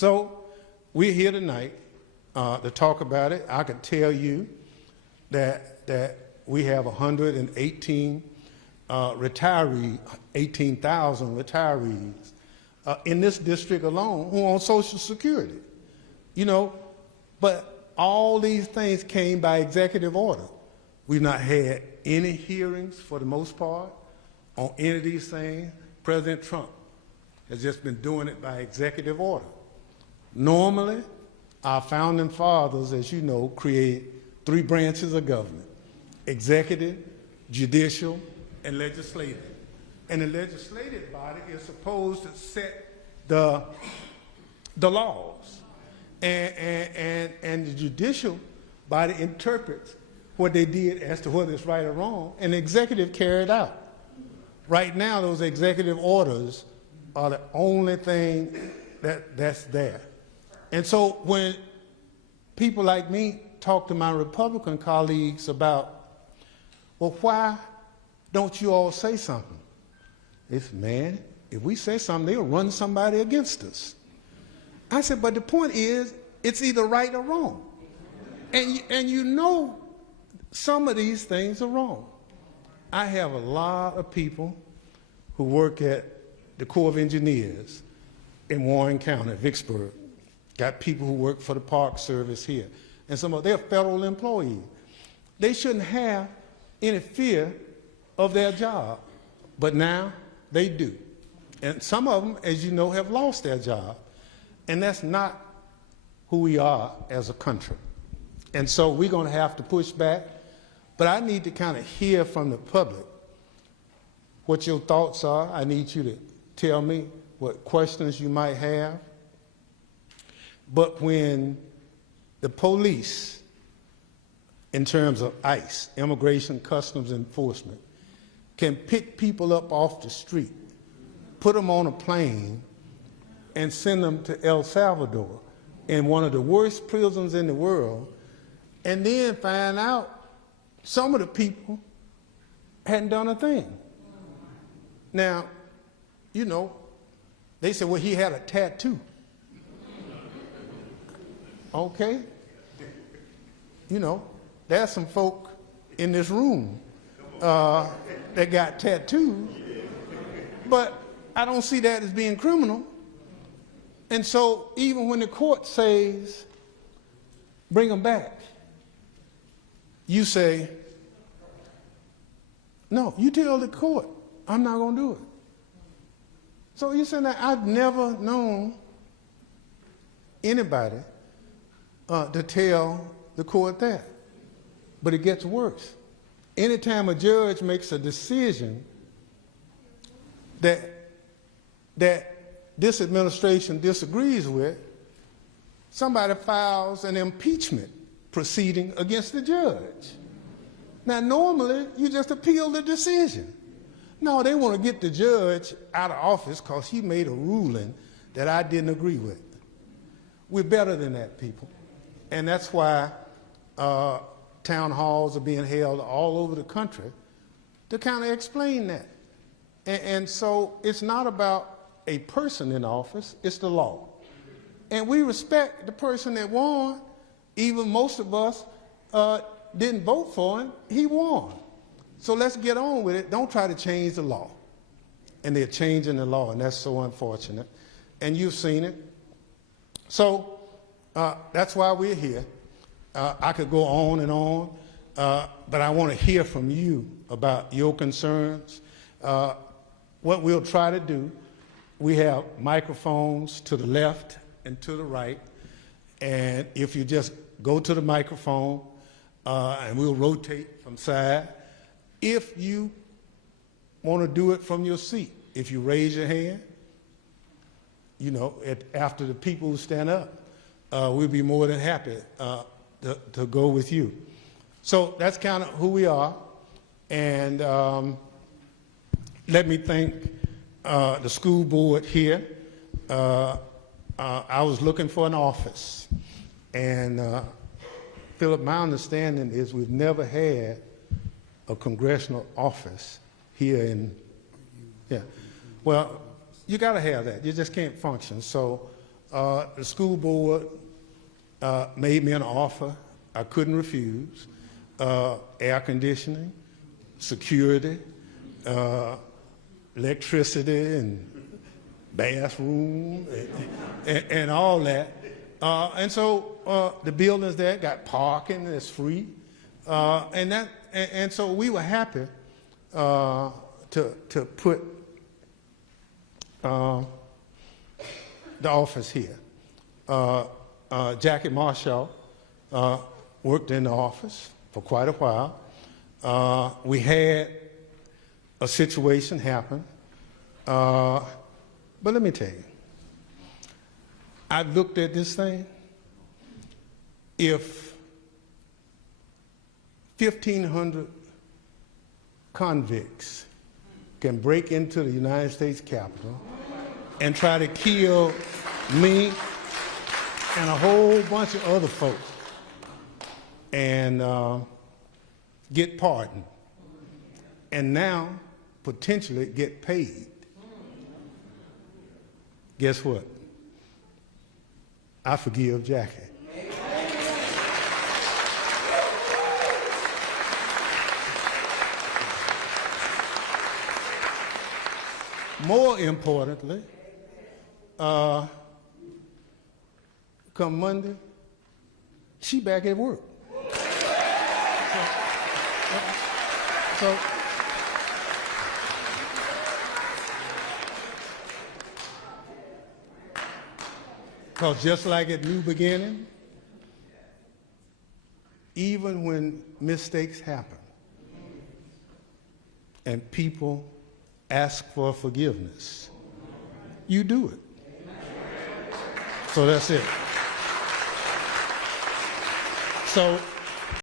So we're here tonight to talk about it. I can tell you that we have 118 18,000 retirees in this district alone who are on Social Security. You know, but all these things came by executive order. We've not had any hearings for the most part on any of these things. President Trump has just been doing it by executive order. Normally, our founding fathers, as you know, created 3 branches of government: executive, judicial, and legislative. And the legislative body is supposed to set the laws. And the judicial body interprets what they did as to whether it's right or wrong, and the executive carried out. Right now, those executive orders are the only thing that's there. And so when people like me talk to my Republican colleagues about, well, why don't you all say something? They said, man, if we say something, they'll run somebody against us. I said, but the point is, it's either right or wrong. And you know some of these things are wrong. I have a lot of people who work at the Corps of Engineers in Warren County, Vicksburg. Got people who work for the Park Service here. And some of they're federal employees. They shouldn't have any fear of their job, but now they do. And some of them, as you know, have lost their job. And that's not who we are as a country. And so we're going to have to push back. But I need to kind of hear from the public what your thoughts are. I need you to tell me what questions you might have. But when the police, in terms of ICE, Immigration Customs Enforcement, can pick people up off the street, put them on a plane, and send them to El Salvador, in one of the worst prisons in the world, and then find out some of the people hadn't done a thing. Now, you know, they said, well, he had a tattoo. Okay. You know, there's some folk in this room that got tattoos, but I don't see that as being criminal. And so even when the court says, bring them back, you say, no, you tell the court, I'm not going to do it. So you say that I've never known anybody to tell the court that. But it gets worse. Anytime a judge makes a decision that this administration disagrees with, somebody files an impeachment proceeding against the judge. Now, normally, you just appeal the decision. No, they want to get the judge out of office because he made a ruling that I didn't agree with. We're better than that, people. And that's why town halls are being held all over the country to kind of explain that. And so it's not about a person in office, it's the law. And we respect the person that won. Even most of us didn't vote for him, he won. So let's get on with it. Don't try to change the law. And they're changing the law, and that's so unfortunate. And you've seen it. So that's why we're here. I could go on and on, but I want to hear from you about your concerns. What we'll try to do, we have microphones to the left and to the right, and if you just go to the microphone, and we'll rotate from side. If you want to do it from your seat, if you raise your hand, you know, after the people who stand up, we'll be more than happy to go with you. So that's kind of who we are, and let me thank the school board here. I was looking for an office, and Philip, my understanding is we've never had a congressional office here in, yeah. Well, you got to have that. You just can't function. So the school board made me an offer I couldn't refuse. Air conditioning, security, electricity, and bathroom, and all that. And so the buildings there got parking, it's free. And so we were happy to put the office here. Jackie Marshall worked in the office for quite a while. We had a situation happen, but let me tell you, I looked at this thing. If 1,500 convicts can break into the United States Capitol and try to kill me and a whole bunch of other folks and get pardoned, and now potentially get paid, guess what? I forgive Jackie. More importantly, come Monday, she back at work. So because just like at New Beginning, even when mistakes happen and people ask for forgiveness, you do it. So that's it. So